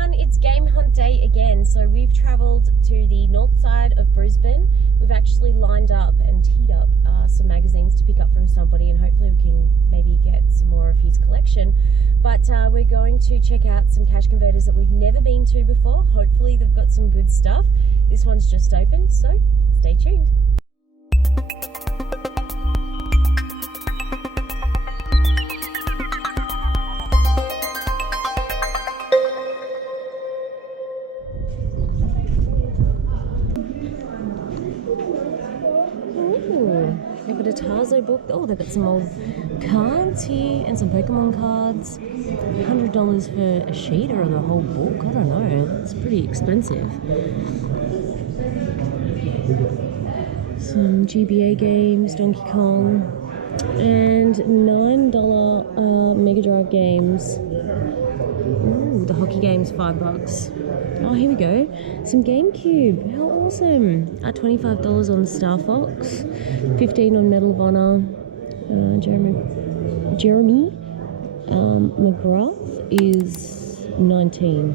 everyone, it's game hunt day again. So we've travelled to the north side of Brisbane. We've actually lined up and teed up some magazines to pick up from somebody, and hopefully we can maybe get some more of his collection. But we're going to check out some cash converters that we've never been to before. Hopefully they've got some good stuff. This one's just opened, so stay tuned. They've got a Tarzo book. Oh, they've got some old cards here and some Pokemon cards. $100 for a sheet or the whole book? I don't know. It's pretty expensive. Some GBA games, Donkey Kong, and $9 Mega Drive games. Ooh, the hockey game's $5. Oh, here we go. Some GameCube. How awesome. At $25 on Star Fox, $15 on Medal of Honor. Jeremy McGrath is $19.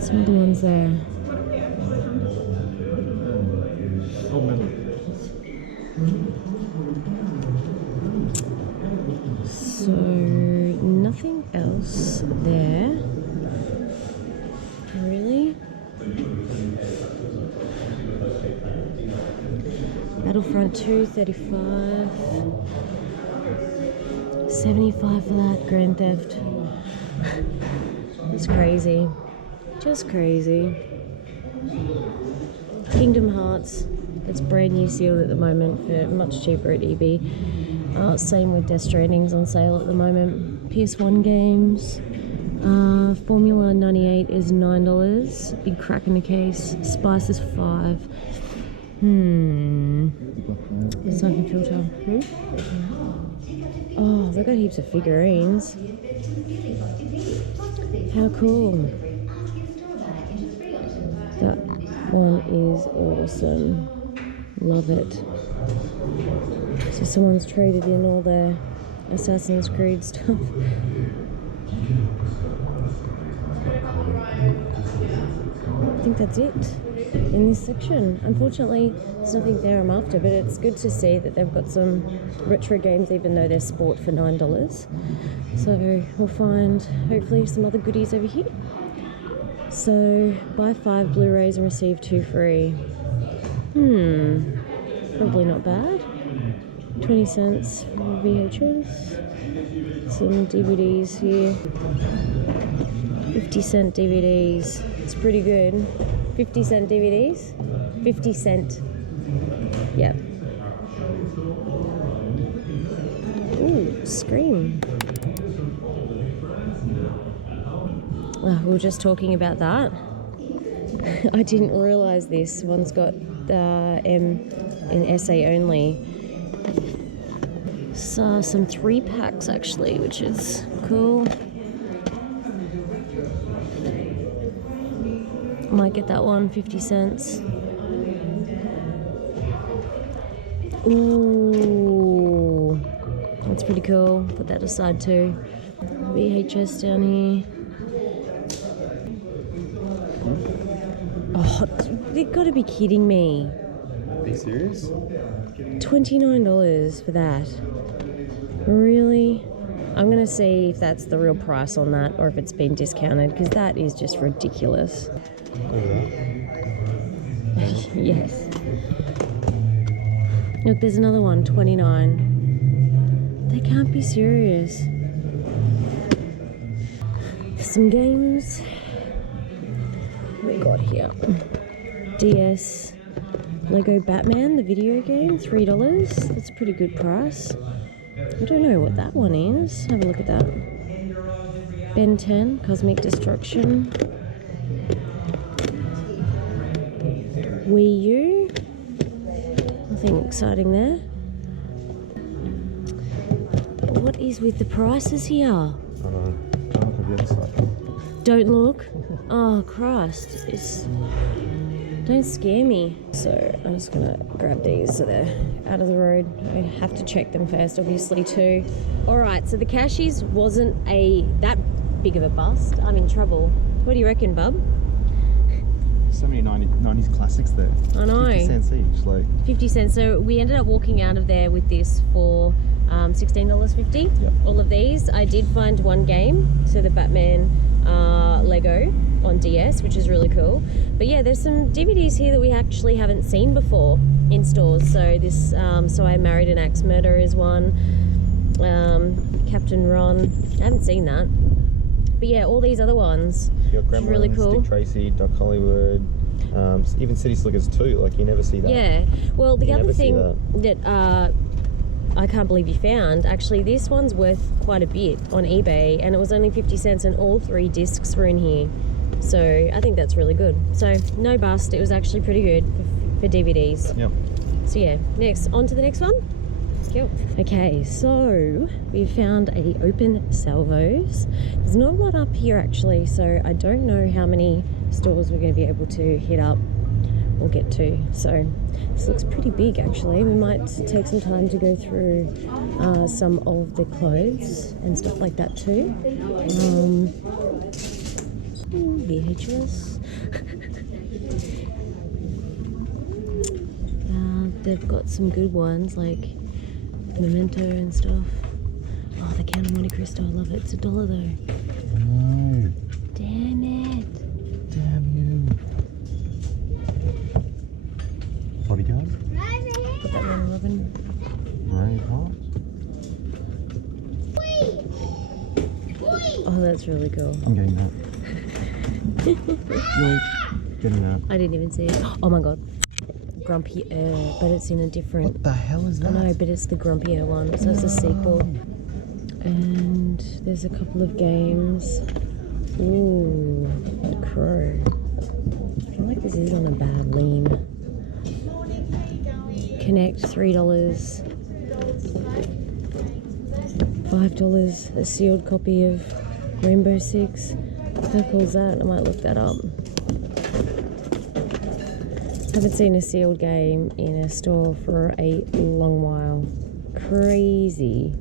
Some other ones there. So nothing else there. Really? Battlefront 2, $35. $75 for that. Grand Theft. It's crazy. Just crazy. Kingdom Hearts. It's brand new sealed at the moment for much cheaper at EB. Same with Death Stranding's on sale at the moment. PS1 games. Formula 98 is $9. Big crack in the case. Spice is $5. Siphon filter. Oh, they've got heaps of figurines. How cool. That one is awesome. Love it. So someone's traded in all their Assassin's Creed stuff. I think that's it in this section. Unfortunately, there's nothing there I'm after, but it's good to see that they've got some retro games, even though they're sport, for $9. So we'll find hopefully some other goodies over here. So buy 5 Blu-rays and receive 2 free. Probably not bad. 20 cents for VHS. Some DVDs here. 50-cent DVDs. It's pretty good. 50-cent DVDs? 50 cent. Yep. Ooh, Scream. We were just talking about that. I didn't realise this. One's got M in SA only. So some 3-packs actually, which is cool. Might get that one, 50 cents. Ooh, that's pretty cool. Put that aside too. VHS down here. Oh, they've got to be kidding me. Are you serious? $29 for that. Really? I'm going to see if that's the real price on that or if it's been discounted, because that is just ridiculous. Yes. Look, there's another one, $29. They can't be serious. Some games. What we got here? DS Lego Batman, the video game, $3. That's a pretty good price. I don't know what that one is. Have a look at that. Ben 10, Cosmic Destruction. Wii U. Nothing exciting there. What is with the prices here? I don't know. Don't look at the other side. Don't look? Oh, Christ. Don't scare me. So I'm just gonna grab these so they're out of the road. I have to check them first, obviously, too. All right, so the cashies wasn't that big of a bust. I'm in trouble. What do you reckon, bub? So many 90s classics there. I know. 50 cents each. Like 50 cents. So we ended up walking out of there with this for $16.50. Yep. All of these. I did find one game, so the Batman Lego on DS, which is really cool. But yeah, there's some DVDs here that we actually haven't seen before in stores. So this So I Married an Axe Murder is one. Captain Ron. I haven't seen that. But yeah, all these other ones. you got Gremlins, really cool. Dick Tracy, Doc Hollywood, even City Slickers too. Like you never see that. Yeah. Well, the You other never see thing that I can't believe you found, actually, this one's worth quite a bit on eBay, and it was only 50 cents, and all 3 discs were in here. So I think that's really good. So no bust. It was actually pretty good for DVDs. Yep. So yeah, next on to the next one. Cool. Okay, so we found a open Salvos. There's not a lot up here actually, so I don't know how many stores we're going to be able to hit up or get to. So this looks pretty big actually. We might take some time to go through some of the clothes and stuff like that too. VHS. They've got some good ones like Memento and stuff. Oh, the Count of Monte Cristo, I love it. It's $1 though. No. Damn it. Damn you. Bodyguard. Put that one 11. Right, what? Oh, that's really cool. I'm getting that. You're getting that. I didn't even see it. Oh my god. Grumpy Air, but it's in a different. What the hell is that? I know, but it's the Grumpy Air one, so it's a sequel. And there's a couple of games. Ooh, The Crow. I feel like this is on a bad lean. Connect, $3. $5, a sealed copy of Rainbow Six. How cool is that? I might look that up. Haven't seen a sealed game in a store for a long while. Crazy.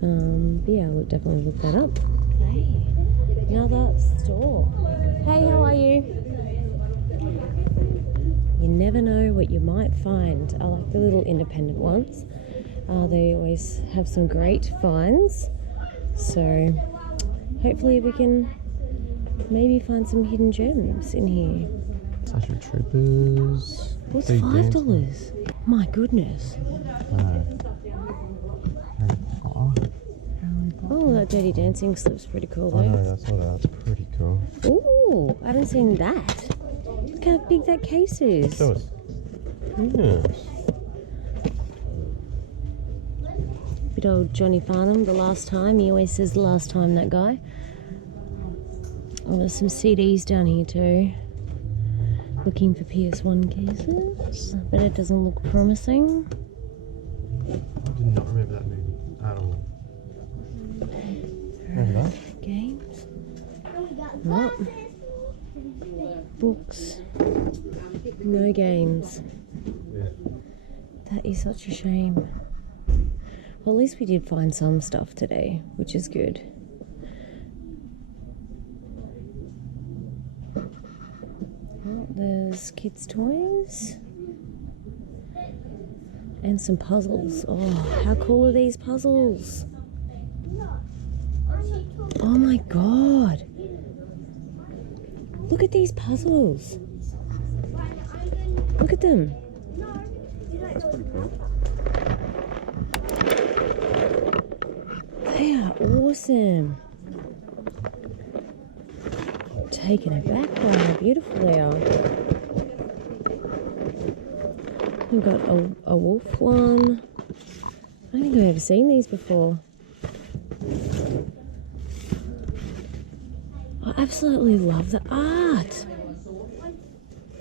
But yeah, we'll definitely look that up. Okay, another store. Hey, how are you? You never know what you might find. I like the little independent ones. They always have some great finds. So hopefully we can maybe find some hidden gems in here. Starship Troopers. What's Big $5? Dance. My goodness. Harry Potter. Oh, that Dirty Dancing slip's pretty cool I though. know, that's pretty cool. Ooh, I haven't seen that. Look how big that case is. Show us. Yes. Bit old Johnny Farnham, the last time. He always says the last time, that guy. Oh, there's some CDs down here too. Looking for PS1 cases, but it doesn't look promising. I did not remember that movie at all. Remember that? Games. What? Books. No games. Yeah. That is such a shame. Well, at least we did find some stuff today, which is good. Well, there's kids' toys. And some puzzles. Oh, how cool are these puzzles? Oh my god. Look at these puzzles. Look at them. That's pretty cool. They are awesome. I'm taken aback by how beautiful they are. We've got a wolf one. I don't think I've ever seen these before. I absolutely love the art.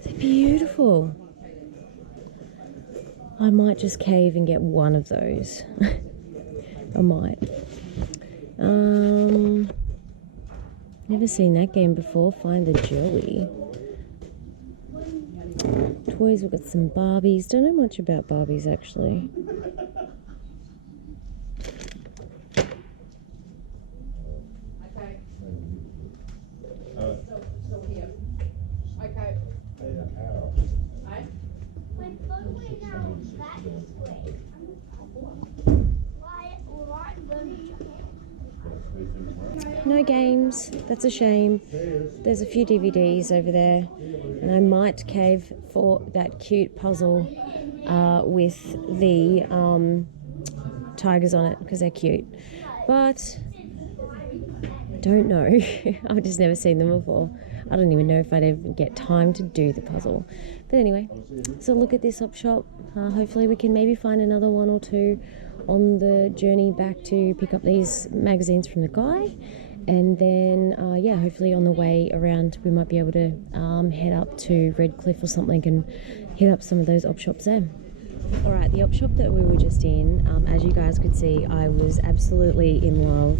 They're beautiful. I might just cave and get one of those. I might. Never seen that game before. Find the Joey. Toys, we've got some Barbies. Don't know much about Barbies actually. no games. That's a shame. There's a few DVDs over there, and I might cave for that cute puzzle with the tigers on it because they're cute. But I don't know. I've just never seen them before. I don't even know if I'd ever get time to do the puzzle. But anyway, so look at this op shop. Hopefully we can maybe find another one or two on the journey back to pick up these magazines from the guy. And then, yeah, hopefully on the way around we might be able to head up to Redcliffe or something and hit up some of those op shops there. Alright, the op shop that we were just in, as you guys could see, I was absolutely in love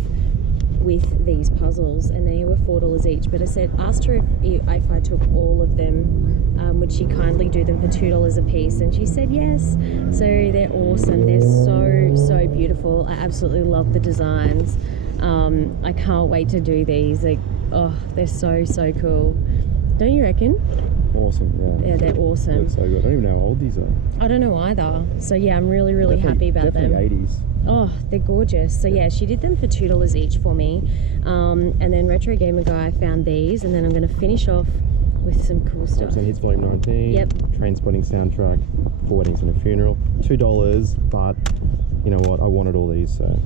with these puzzles, and they were $4 each, but I asked her if I took all of them, would she kindly do them for $2 a piece, and she said yes. So they're awesome. They're so beautiful. I absolutely love the designs. I can't wait to do these. Like, oh, they're so cool. Don't you reckon? Awesome, yeah. Yeah, they're awesome. They're so good. I don't even know how old these are. I don't know either. So yeah, I'm really happy about them. Definitely 80s. Oh, they're gorgeous. So yeah, she did them for $2 each for me. And then Retro Gamer Guy found these, and then I'm going to finish off with some cool stuff. Hits Volume 19. Yep. Trainspotting soundtrack, For Weddings and a Funeral. $2, but you know what? I wanted all these. So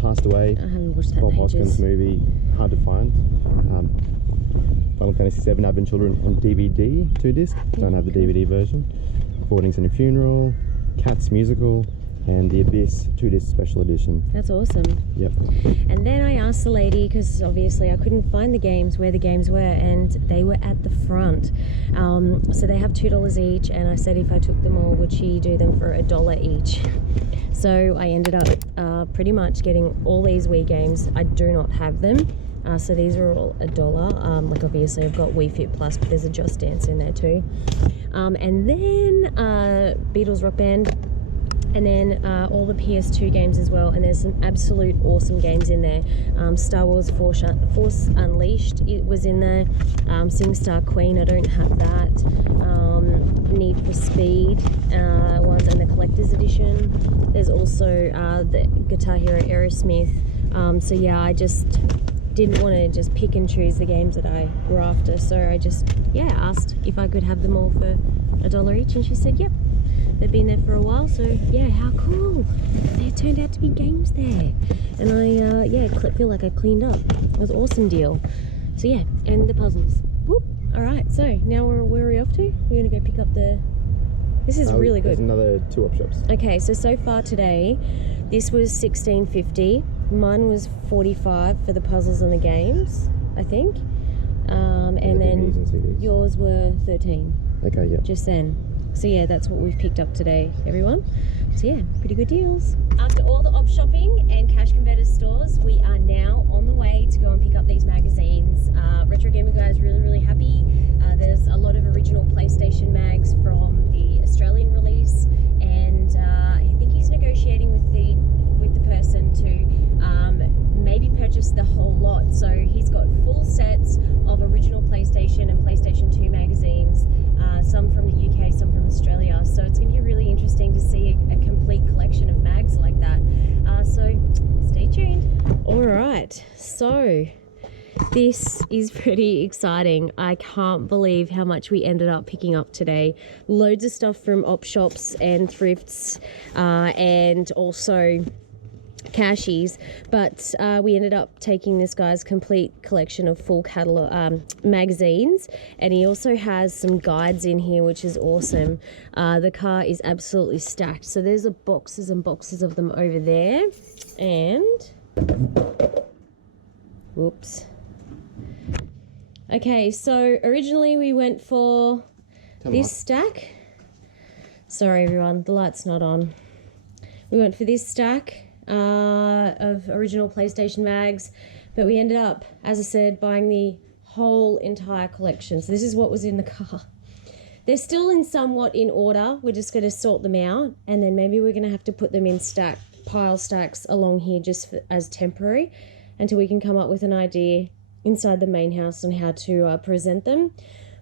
Passed Away. I haven't watched that Bob in Hoskins ages. movie, hard to find. Final Fantasy VII Advent Children on DVD, 2-disc. Don't have the DVD version. For Weddings and a Funeral, Cats Musical, and The Abyss 2-disc special edition. That's awesome. Yep. And then I asked the lady, because obviously I couldn't find the games where the games were, and they were at the front. So they have $2 each, and I said if I took them all, would she do them for $1 each? So I ended up pretty much getting all these Wii games. I do not have them. So these are all $1. Like obviously I've got Wii Fit Plus, but there's a Just Dance in there too. And then Beatles Rock Band, and then all the PS2 games as well. And there's some absolute awesome games in there. Star Wars Force Unleashed, it was in there. SingStar Queen, I don't have that. Need for Speed ones, and the Collector's Edition. There's also the Guitar Hero Aerosmith. So yeah, I just didn't want to just pick and choose the games that I were after, so I just asked if I could have them all for $1 each, and she said yep. They've been there for a while, so yeah, how cool. There turned out to be games there, and I feel like I cleaned up. It was an awesome deal. So yeah, and the puzzles. Whoop. All right, so now where are we off to? We're gonna go pick up the, this is really good. There's another 2 op shops. Okay, so far today, this was $16.50. Mine was $45 for the puzzles and the games, I think. And then DVDs and CDs. yours were $13. Okay, yeah. Just then. So yeah, that's what we've picked up today, everyone. So yeah, pretty good deals. After all the op shopping and cash converter stores, we are now on the way to go and pick up these magazines. Retro Gamer Guy is really happy. There's a lot of original PlayStation mags from the Australian release, and I think he's negotiating with the person to maybe purchase the whole lot. So he's got full sets of original PlayStation and PlayStation 2 magazines, some from the UK, some from Australia. So it's going to be really interesting to see a complete collection of mags like that. So stay tuned. All right, so this is pretty exciting. I can't believe how much we ended up picking up today. Loads of stuff from op shops and thrifts, and also cashies, but we ended up taking this guy's complete collection of full catalog magazines, and he also has some guides in here, which is awesome. The car is absolutely stacked, so there's boxes and boxes of them over there, and whoops. Okay, so originally we went for this stack. Sorry everyone, the light's not on. We went for this stack of original PlayStation mags, but we ended up, as I said, buying the whole entire collection. So this is what was in the car. They're still somewhat in order. We're just going to sort them out, and then maybe we're going to have to put them in pile stacks along here just as temporary until we can come up with an idea inside the main house on how to present them.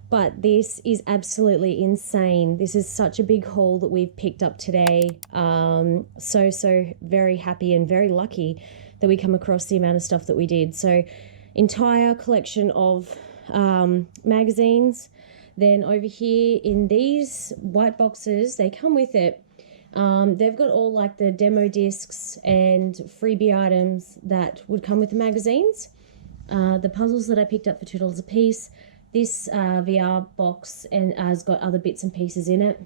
But this is absolutely insane. This is such a big haul that we've picked up today. So very happy and very lucky that we come across the amount of stuff that we did. So entire collection of magazines. Then over here in these white boxes, they come with it. They've got all like the demo discs and freebie items that would come with the magazines. The puzzles that I picked up for $2 a piece. This VR box and has got other bits and pieces in it.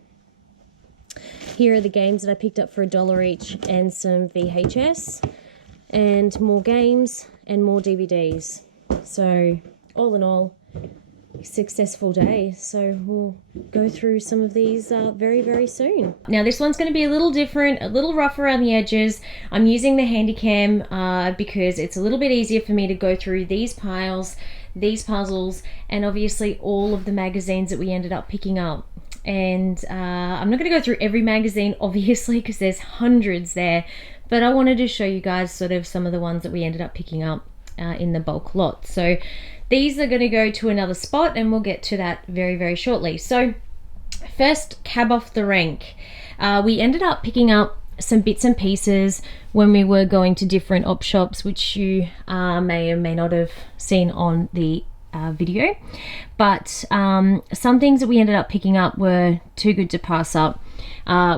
Here are the games that I picked up for $1 each and some VHS and more games and more DVDs. So all in all, successful day. So we'll go through some of these very, very soon. Now this one's going to be a little different, a little rough around the edges. I'm using the Handycam because it's a little bit easier for me to go through these piles, these puzzles, and obviously all of the magazines that we ended up picking up. And I'm not going to go through every magazine obviously because there's hundreds there, but I wanted to show you guys sort of some of the ones that we ended up picking up in the bulk lot. So these are going to go to another spot and we'll get to that very, very shortly. So first, cab off the rank. We ended up picking up some bits and pieces when we were going to different op shops, which you may or may not have seen on the video. But some things that we ended up picking up were too good to pass up.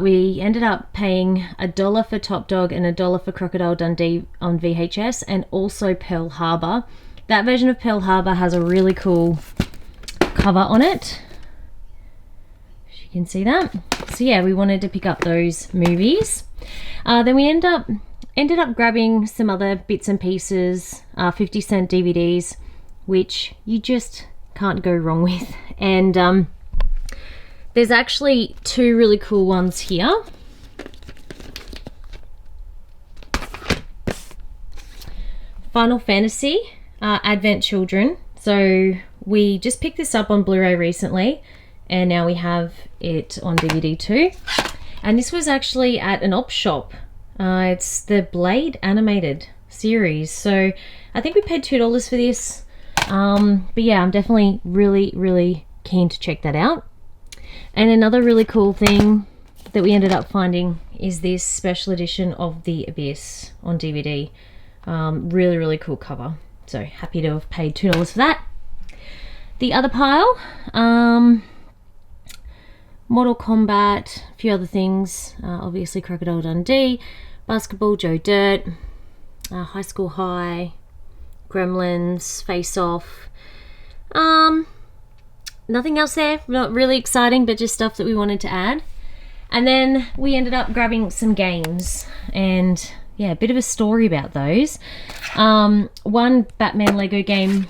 We ended up paying $1 for Top Dog and $1 for Crocodile Dundee on VHS, and also Pearl Harbor. That version of Pearl Harbor has a really cool cover on it, if you can see that. So yeah, we wanted to pick up those movies. Then we ended up grabbing some other bits and pieces, 50-cent DVDs, which you just can't go wrong with. And there's actually two really cool ones here. Final Fantasy Advent Children. So we just picked this up on Blu-ray recently, and now we have it on DVD too. And this was actually at an op shop. It's the Blade animated series. So I think we paid $2 for this. But yeah, I'm definitely really, really keen to check that out. And another really cool thing that we ended up finding is this special edition of The Abyss on DVD. Really, really cool cover. So happy to have paid $2 for that. The other pile, Mortal Kombat, a few other things. Obviously Crocodile Dundee, Basketball Joe Dirt, High School High, Gremlins, Face Off. Nothing else there, not really exciting, but just stuff that we wanted to add. And then we ended up grabbing some games, and yeah, a bit of a story about those. One Batman Lego game,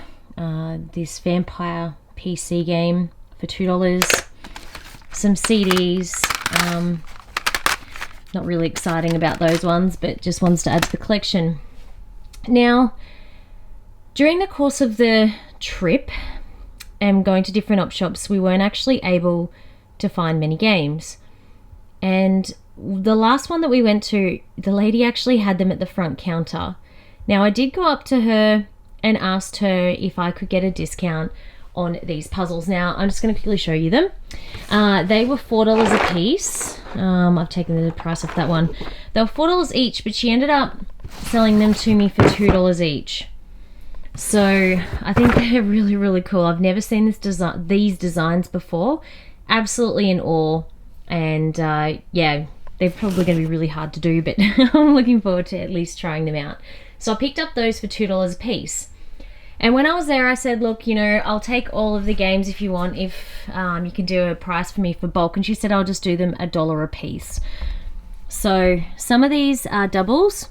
this vampire PC game for $2. Some CDs, not really exciting about those ones, but just ones to add to the collection. Now, during the course of the trip and going to different op shops, we weren't actually able to find many games. And the last one that we went to, the lady actually had them at the front counter. Now, I did go up to her and asked her if I could get a discount on these puzzles. Now, I'm just going to quickly show you them. They were $4 a piece. I've taken the price off that one. They were $4 each, but she ended up selling them to me for $2 each. So I think they're really, really cool. I've never seen these designs before. Absolutely in awe. And yeah, they're probably going to be really hard to do, but I'm looking forward to at least trying them out. So I picked up those for $2 a piece. And when I was there, I said, look, you know, I'll take all of the games if you want, if you can do a price for me for bulk. And she said, I'll just do them $1 a piece. So some of these are doubles,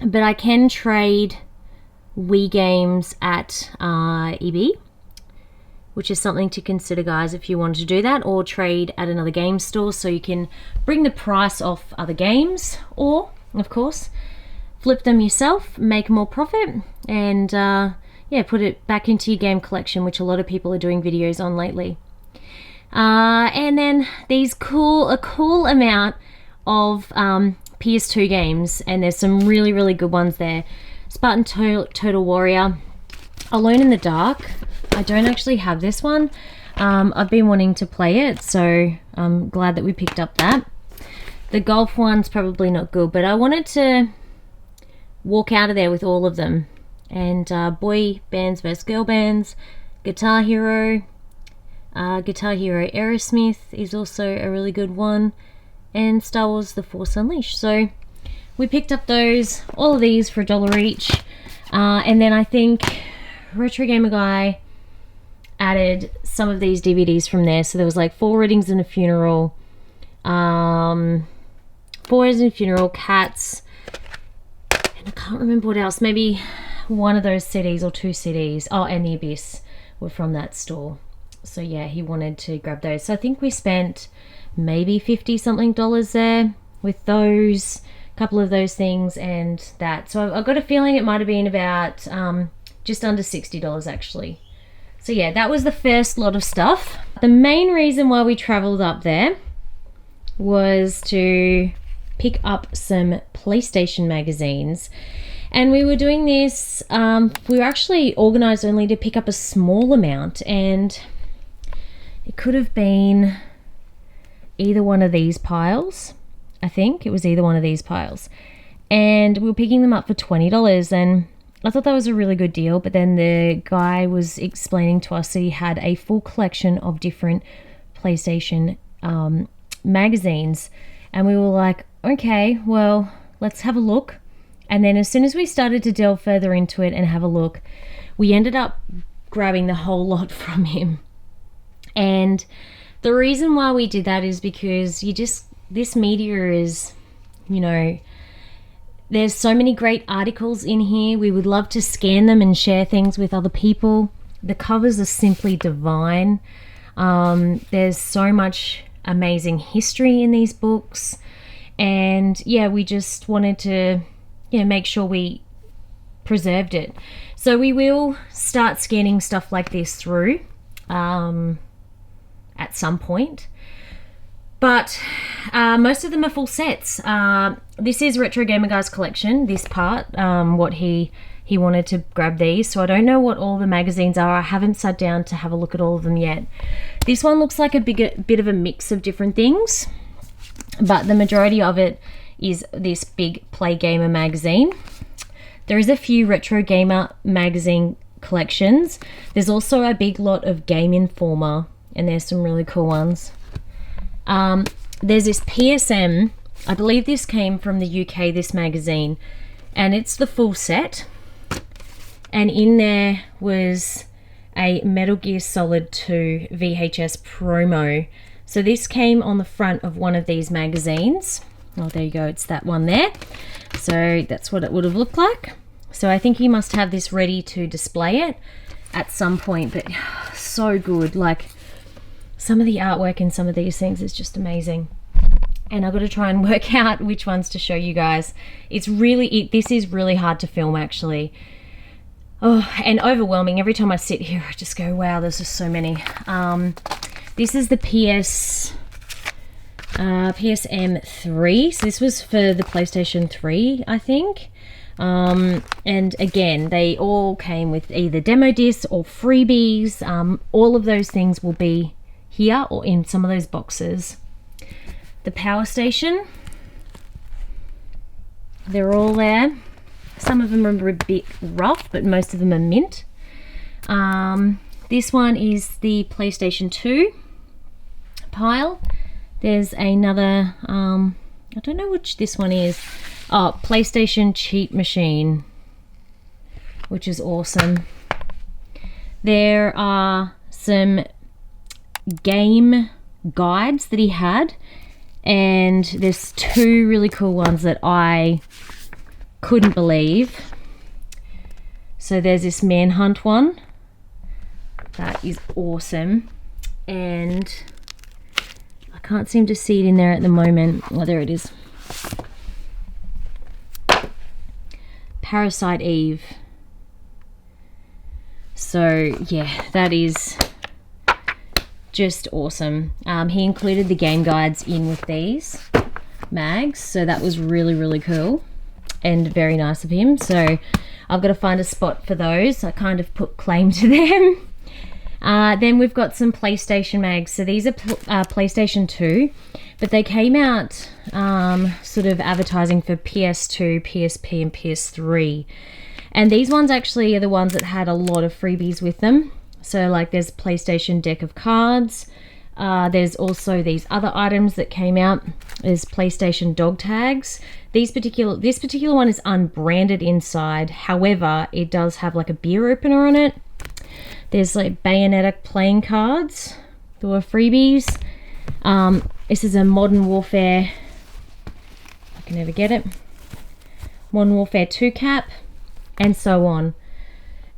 but I can trade Wii games at EB, which is something to consider, guys, if you want to do that, or trade at another game store so you can bring the price off other games, or, of course, flip them yourself, make more profit, and yeah, put it back into your game collection, which a lot of people are doing videos on lately. And then these a cool amount of Ps2 games, and there's some really, really good ones there. Spartan Total Warrior, Alone in the Dark. I don't actually have this one. I've been wanting to play it, so I'm glad that we picked up that. The golf one's probably not good, but I wanted to walk out of there with all of them. And boy bands versus girl bands, Guitar Hero Aerosmith is also a really good one, and Star Wars The Force Unleashed. So we picked up all of these for $1 each. And then I think Retro Gamer Guy added some of these DVDs from there. So there was like 4 Weddings and a Funeral, 4 Weddings and a Funeral, Cats, and I can't remember what else. Maybe one of those CDs or 2 CDs. Oh, and The Abyss were from that store. So yeah, he wanted to grab those. So I think we spent maybe $50 something there with those, couple of those things and that. So I've got a feeling it might have been about just under $60 actually. So yeah, that was the first lot of stuff. The main reason why we traveled up there was to pick up some PlayStation magazines. And we were doing this, we were actually organized only to pick up a small amount, and it could have been either one of these piles. I think it was either one of these piles. And we were picking them up for $20, and I thought that was a really good deal. But then the guy was explaining to us that he had a full collection of different PlayStation magazines. And we were like, okay, well, let's have a look. And then as soon as we started to delve further into it and have a look, we ended up grabbing the whole lot from him. And the reason why we did that is because this media is, you know, there's so many great articles in here. We would love to scan them and share things with other people. The covers are simply divine. There's so much amazing history in these books. And yeah, we just wanted to make sure we preserved it. So we will start scanning stuff like this through at some point. But most of them are full sets. This is Retro Gamer Guy's collection, this part, what he wanted to grab these. So I don't know what all the magazines are. I haven't sat down to have a look at all of them yet. This one looks like a bit of a mix of different things, but the majority of it is this big Play Gamer magazine. There is a few Retro Gamer magazine collections. There's also a big lot of Game Informer, and there's some really cool ones. There's this PSM, I believe this came from the UK, this magazine, and it's the full set. And in there was a Metal Gear Solid 2 VHS promo. So this came on the front of one of these magazines. Oh, there you go, it's that one there. So that's what it would have looked like. So I think he must have this ready to display it at some point, but so good. Like, some of the artwork in some of these things is just amazing. And I've got to try and work out which ones to show you guys. This is really hard to film actually. Oh, and overwhelming. Every time I sit here, I just go, wow, there's just so many. This is the PSM 3. So this was for the PlayStation 3, I think. And again, they all came with either demo discs or freebies. All of those things will be here or in some of those boxes. The Power Station, they're all there. Some of them are a bit rough, but most of them are mint. This one is the PlayStation 2 pile. There's another, I don't know which this one is. Oh, PlayStation Cheat Machine, which is awesome. There are some game guides that he had, and there's 2 really cool ones that I couldn't believe. So there's this Manhunt one. That is awesome. And I can't seem to see it in there at the moment. Oh, there it is. Parasite Eve. So yeah, that is just awesome. He included the game guides in with these mags, so that was really, really cool and very nice of him. So I've got to find a spot for those. I kind of put claim to them. Then we've got some PlayStation mags. So these are PlayStation 2, but they came out sort of advertising for PS2, PSP and PS3. And these ones actually are the ones that had a lot of freebies with them. So like there's PlayStation deck of cards. There's also these other items that came out. There's PlayStation Dogtags. This particular one is unbranded inside. However, it does have like a beer opener on it. There's like Bayonetta playing cards. There were freebies. This is a Modern Warfare, I can never get it, Modern Warfare 2 cap, and so on.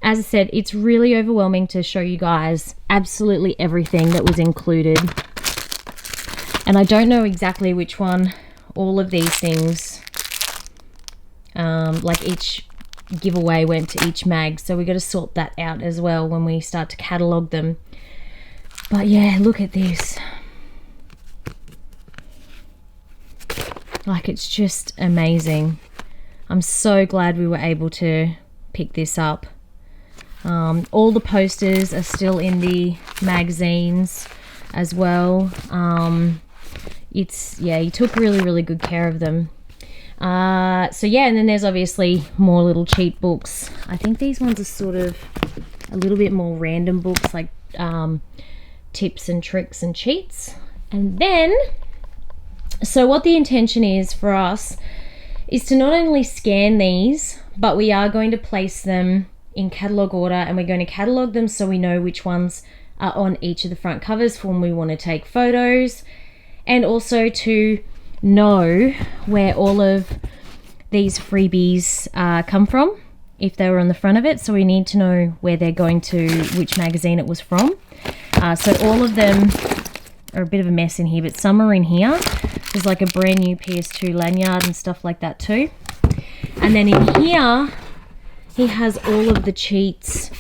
As I said, it's really overwhelming to show you guys absolutely everything that was included. And I don't know exactly which one all of these things, like each giveaway went to each mag. So we got to sort that out as well when we start to catalog them. But yeah, look at this. Like, it's just amazing. I'm so glad we were able to pick this up. All the posters are still in the magazines as well. Yeah, he took really good care of them. So yeah, and then there's obviously more little cheat books. I think these ones are sort of a little bit more random books, like tips and tricks and cheats. And then, so what the intention is for us is to not only scan these, but we are going to place them in catalogue order, and we're going to catalogue them so we know which ones are on each of the front covers for when we want to take photos, and also to know where all of these freebies come from if they were on the front of it. So we need to know where they're going to, which magazine it was from. So all of them are a bit of a mess in here, but some are in here. There's like a brand new PS2 lanyard and stuff like that too. And then in here he has all of the cheats,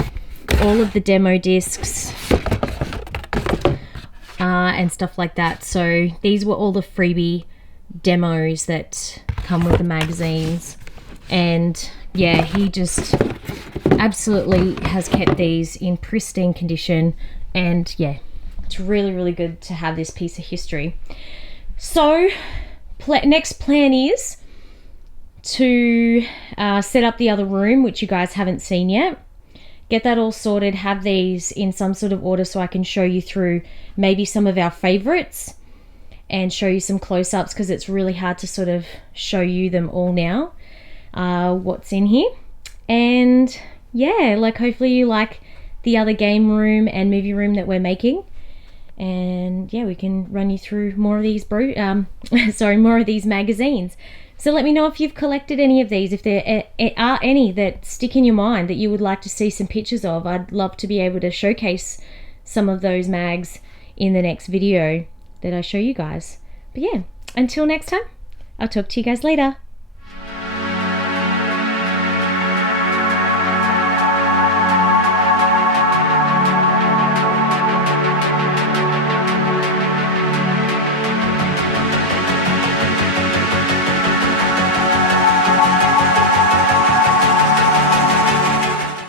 all of the demo discs, and stuff like that. So these were all the freebie demos that come with the magazines. And yeah, he just absolutely has kept these in pristine condition. And yeah, it's really good to have this piece of history. So next plan is to set up the other room, which you guys haven't seen yet. Get that all sorted, have these in some sort of order so I can show you through maybe some of our favorites and show you some close-ups, because it's really hard to sort of show you them all now, what's in here. And yeah, like hopefully you like the other game room and movie room that we're making. And yeah, we can run you through more of these more of these magazines. So let me know if you've collected any of these, if there are any that stick in your mind that you would like to see some pictures of. I'd love to be able to showcase some of those mags in the next video that I show you guys. But yeah, until next time, I'll talk to you guys later.